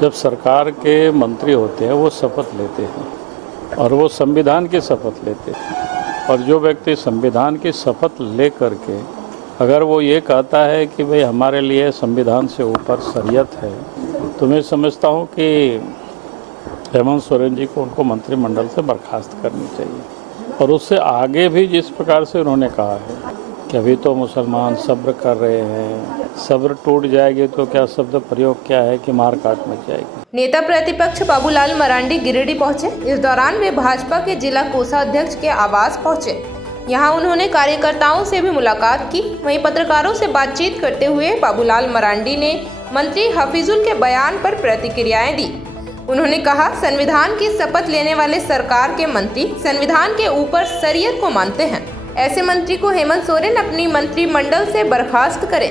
जब सरकार के मंत्री होते हैं वो शपथ लेते हैं और वो संविधान की शपथ लेते हैं, और जो व्यक्ति संविधान की शपथ ले करके अगर वो ये कहता है कि भाई हमारे लिए संविधान से ऊपर शरीयत है, तो मैं समझता हूँ कि हेमंत सोरेन जी को उनको मंत्रिमंडल से बर्खास्त करनी चाहिए। और उससे आगे भी जिस प्रकार से उन्होंने कहा है कि अभी तो मुसलमान सब्र कर रहे हैं, सब्र टूट जाएगी तो क्या शब्द प्रयोग क्या है कि मार काट मच जाएगी। नेता प्रतिपक्ष बाबूलाल मरांडी गिरिडीह पहुंचे। इस दौरान वे भाजपा के जिला कोषाध्यक्ष के आवास पहुंचे। यहां उन्होंने कार्यकर्ताओं से भी मुलाकात की। वहीं पत्रकारों से बातचीत करते हुए बाबूलाल मरांडी ने मंत्री हफीजुल के बयान पर प्रतिक्रियाएं दी। उन्होंने कहा, संविधान की शपथ लेने वाले सरकार के मंत्री संविधान के ऊपर शरीयत को मानते हैं। ऐसे मंत्री को हेमंत सोरेन अपनी मंत्रिमंडल से बर्खास्त करें।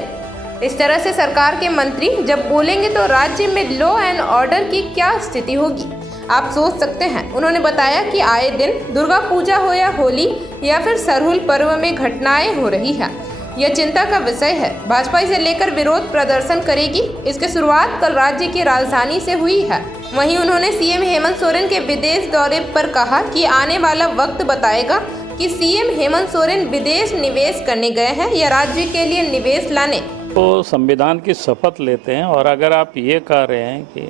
इस तरह से सरकार के मंत्री जब बोलेंगे तो राज्य में लॉ एंड ऑर्डर की क्या स्थिति होगी, आप सोच सकते हैं। उन्होंने बताया कि आए दिन दुर्गा पूजा हो या होली या फिर सरहुल पर्व में घटनाएं हो रही है, यह चिंता का विषय है। भाजपा इसे लेकर विरोध प्रदर्शन करेगी। इसकी शुरुआत कल राज्य की राजधानी से हुई है। वहीं उन्होंने सीएम हेमंत सोरेन के विदेश दौरे पर कहा कि आने वाला वक्त बताएगा कि सीएम हेमंत सोरेन विदेश निवेश करने गए हैं या राज्य के लिए निवेश लाने। तो संविधान की शपथ लेते हैं, और अगर आप ये कह रहे हैं कि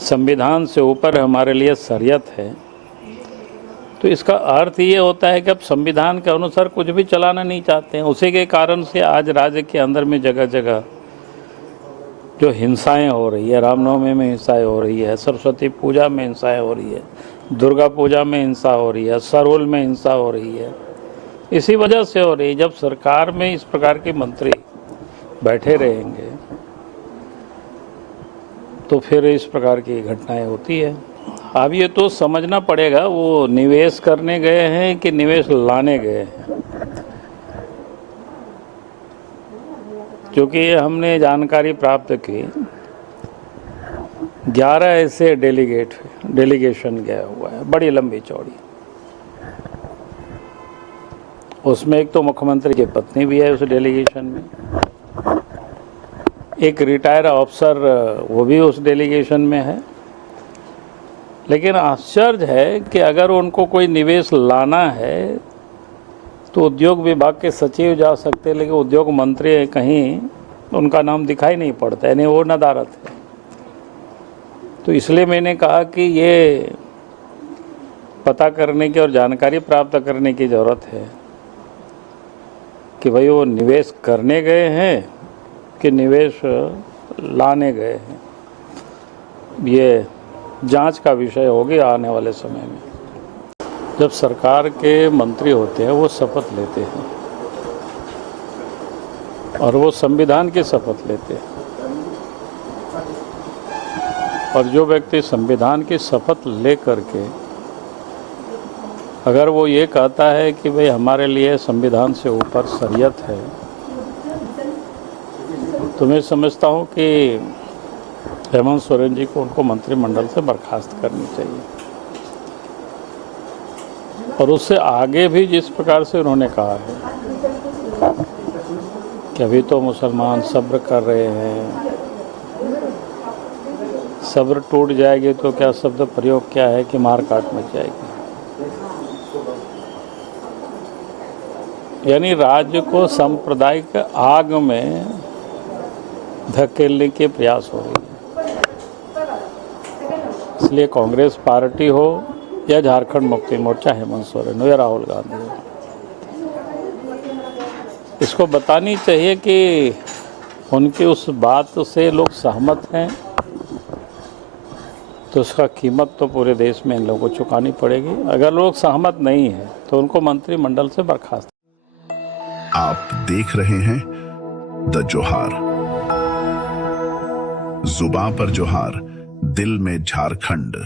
संविधान से ऊपर हमारे लिए शरीयत है, तो इसका अर्थ ये होता है कि अब संविधान के अनुसार कुछ भी चलाना नहीं चाहते हैं। उसी के कारण से आज राज्य के अंदर में जगह जगह जो हिंसाएं हो रही है, रामनवमी में हिंसाएं हो रही है, सरस्वती पूजा में हिंसाएं हो रही है, दुर्गा पूजा में हिंसा हो रही है, सरहुल में हिंसा हो रही है, इसी वजह से हो रही है। जब सरकार में इस प्रकार के मंत्री बैठे रहेंगे तो फिर इस प्रकार की घटनाएं होती है। अब ये तो समझना पड़ेगा वो निवेश करने गए हैं कि निवेश लाने गए हैं, क्योंकि हमने जानकारी प्राप्त की 11 ऐसे डेलीगेशन गया हुआ है, बड़ी लंबी चौड़ी। उसमें एक तो मुख्यमंत्री की पत्नी भी है उस डेलीगेशन में, एक रिटायर अफसर वो भी उस डेलीगेशन में है। लेकिन आश्चर्य है कि अगर उनको कोई निवेश लाना है तो उद्योग विभाग के सचिव जा सकते हैं, लेकिन उद्योग मंत्री कहीं उनका नाम दिखाई नहीं पड़ता, यानी वो नदारत है। तो इसलिए मैंने कहा कि ये पता करने की और जानकारी प्राप्त करने की ज़रूरत है कि भाई वो निवेश करने गए हैं कि निवेश लाने गए हैं। ये जांच का विषय होगी आने वाले समय में। जब सरकार के मंत्री होते हैं वो शपथ लेते हैं और वो संविधान की शपथ लेते हैं, और जो व्यक्ति संविधान की शपथ ले करके अगर वो ये कहता है कि भाई हमारे लिए संविधान से ऊपर शरीयत है, तो मैं समझता हूँ कि हेमंत सोरेन जी को उनको मंत्रिमंडल से बर्खास्त करनी चाहिए। और उससे आगे भी जिस प्रकार से उन्होंने कहा है कि अभी तो मुसलमान सब्र कर रहे हैं, सब्र टूट जाएगी तो क्या शब्द प्रयोग क्या है कि मार काट मच जाएगी। यानी राज्य को सांप्रदायिक आग में धकेलने के प्रयास हो रही है। इसलिए कांग्रेस पार्टी हो या झारखंड मुक्ति मोर्चा हेमंत सोरेन हो या राहुल गांधी हो, इसको बतानी चाहिए कि उनकी उस बात से लोग सहमत हैं, तो उसका कीमत तो पूरे देश में इन लोगों को चुकानी पड़ेगी। अगर लोग सहमत नहीं हैं तो उनको मंत्रिमंडल से बर्खास्त। आप देख रहे हैं द जोहार, जुबां पर जोहार, दिल में झारखंड।